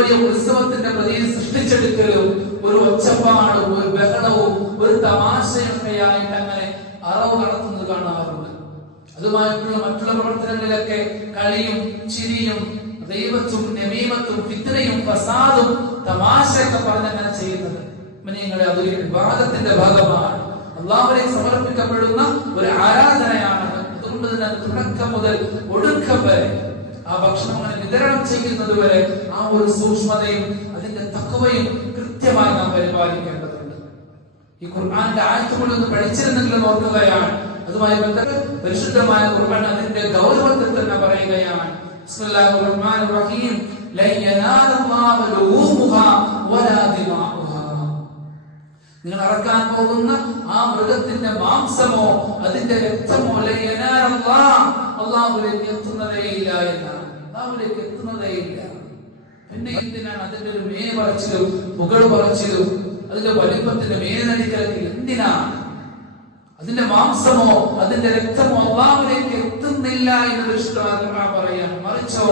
വലിയ ഉത്സവത്തിന്റെ പ്രതിയെ സൃഷ്ടിച്ചെടുക്കലും ഒരു ഒച്ചപ്പാടും ഒരു ബഹളവും ഒരു തമാശയൊക്കെയായിട്ട് അങ്ങനെ അറവ് നടത്തുന്നത് കാണാറുണ്ട്. അതുമായിട്ടുള്ള മറ്റുള്ള പ്രവർത്തനങ്ങളിലൊക്കെ കളിയും ചിരിയും ദൈവത്തും നമീമത്തും ഫിത്തനയും ഫസാദും തമാശയൊക്കെ പറഞ്ഞങ്ങനെ ചെയ്യുന്നത് മനുഷ്യങ്ങളെ അതൊരു വിവാദത്തിന്റെ ഭാഗമാണ്. അള്ളാഹുലേക്ക് സമർപ്പിക്കപ്പെടുന്ന ഒരു ആരാധനയാണ്. അതുകൊണ്ട് തന്നെ തുടക്കം മുതൽ ഒടുക്കം വരെ ആ ഭക്ഷണം അങ്ങനെ വിതരണം ചെയ്യുന്നത് വരെ ആ ഒരു സൂക്ഷ്മതയും അതിന്റെ തക്കവയും കൃത്യമായി നാം പരിപാലിക്കേണ്ടതുണ്ട്. ഈ ഖുർആാന്റെ ആയത്തുകൊണ്ട് ഒന്ന് പഠിച്ചിരുന്നെങ്കിലും ഓർക്കുകയാണ്. അതുമായി ബന്ധപ്പെട്ട് പരിശുദ്ധമായ ഖുർആൻ അതിന്റെ ഗൗരവത്തിൽ തന്നെ പറയുകയാണ്. നിങ്ങൾ അറക്കാൻ പോകുന്ന ആ മൃഗത്തിന്റെ മാംസമോ അതിന്റെ രക്തമോ ലൻ അള്ളാഹുലേക്ക് എത്തുന്നതേയില്ല എന്നാണ്. അള്ളാഹുലേക്ക് എത്തുന്നതേയില്ല പിന്നെ എന്തിനാണ് അതിന്റെ ഒരു മേ പറച്ചിലും മുകൾ പറച്ചിലും അതിന്റെ വലിപ്പത്തിന്റെ മേനടിക്കലൊക്കെ എന്തിനാണ് അതിന്റെ മാംസമോ അതിന്റെ രക്തമോ അള്ളാഹുലേക്ക് എത്തുന്നില്ല എന്നൊരു വിശുദ്ധമായ പറയാൻ മറിച്ചോ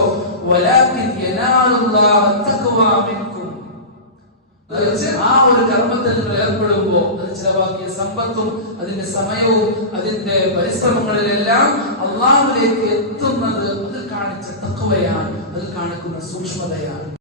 ആ ഒരു കർമ്മത്തിൽ നിങ്ങൾ ഏർപ്പെടുമ്പോ അത് ചിലവാക്കിയ സമ്പത്തും അതിന്റെ സമയവും അതിന്റെ പരിശ്രമങ്ങളിലെല്ലാം അത് കാണിച്ച